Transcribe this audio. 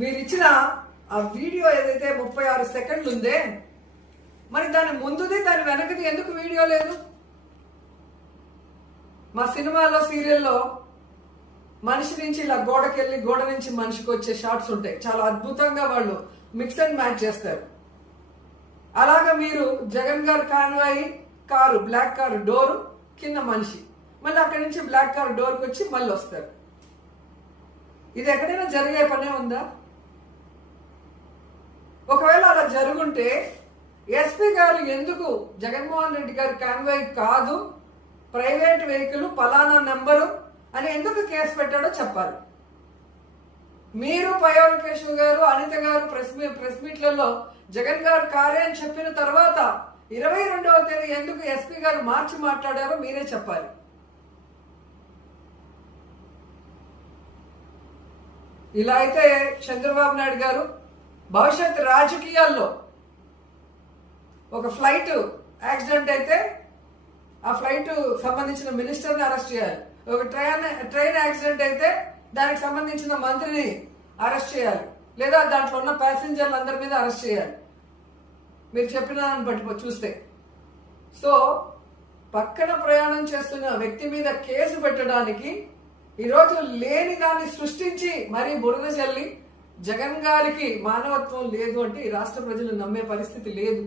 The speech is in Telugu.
మీరు ఇచ్చిన ఆ వీడియో ఏదైతే 36 సెకండ్లు ఉందే, మరి దాని ముందుది దాని వెనకది ఎందుకు వీడియో లేదు? మా సినిమాలో సీరియల్లో మనిషి నుంచి ఇలా గోడకెళ్ళి గోడ నుంచి మనిషికి వచ్చే షాట్స్ ఉంటాయి. చాలా అద్భుతంగా వాళ్ళు మిక్స్ అండ్ మ్యాచ్ చేస్తారు. అలాగా మీరు జగన్ గారు convoy car, black car door కింద మనిషి, మళ్ళీ అక్కడి నుంచి బ్లాక్ కారు డోర్కి వచ్చి మళ్ళీ వస్తారు. ఇది ఎక్కడైనా జరిగే పనే ఉందా? ఒకవేళ అలా జరుగుంటే ఎస్పీ గారు ఎందుకు జగన్మోహన్ రెడ్డి గారు కాన్వాయ్ కాదు, ప్రైవేట్ వెహికల్ పలానా నెంబరు అని ఎందుకు కేసు పెట్టాడో చెప్పాలి. మీరు పయ్యావుల కేశవ్ గారు, అనిత గారు ప్రెస్ మీట్లలో జగన్ గారు కారే అని చెప్పిన తర్వాత 22వ తేదీ ఎందుకు ఎస్పీ గారు మార్చి మాట్లాడారో మీరే చెప్పాలి. ఇలా అయితే చంద్రబాబు నాయుడు గారు భవిష్యత్ రాజకీయాల్లో ఒక ఫ్లైట్ యాక్సిడెంట్ అయితే ఆ ఫ్లైట్ సంబంధించిన మినిస్టర్ని అరెస్ట్ చేయాలి. ఒక ట్రైన్ యాక్సిడెంట్ అయితే దానికి సంబంధించిన మంత్రిని అరెస్ట్ చేయాలి, లేదా దాంట్లో ఉన్న ప్యాసింజర్లు అందరి మీద అరెస్ట్ చేయాలి, మీరు చెప్పిన దాన్ని బట్టి చూస్తే. సో పక్కన ప్రయాణం చేస్తున్న వ్యక్తి మీద కేసు పెట్టడానికి ఈరోజు లేని దాన్ని సృష్టించి మరీ బురద చల్లి జగన్ గారికి మానవత్వం లేదు అంటే ఈ రాష్ట్ర ప్రజలు నమ్మే పరిస్థితి లేదు.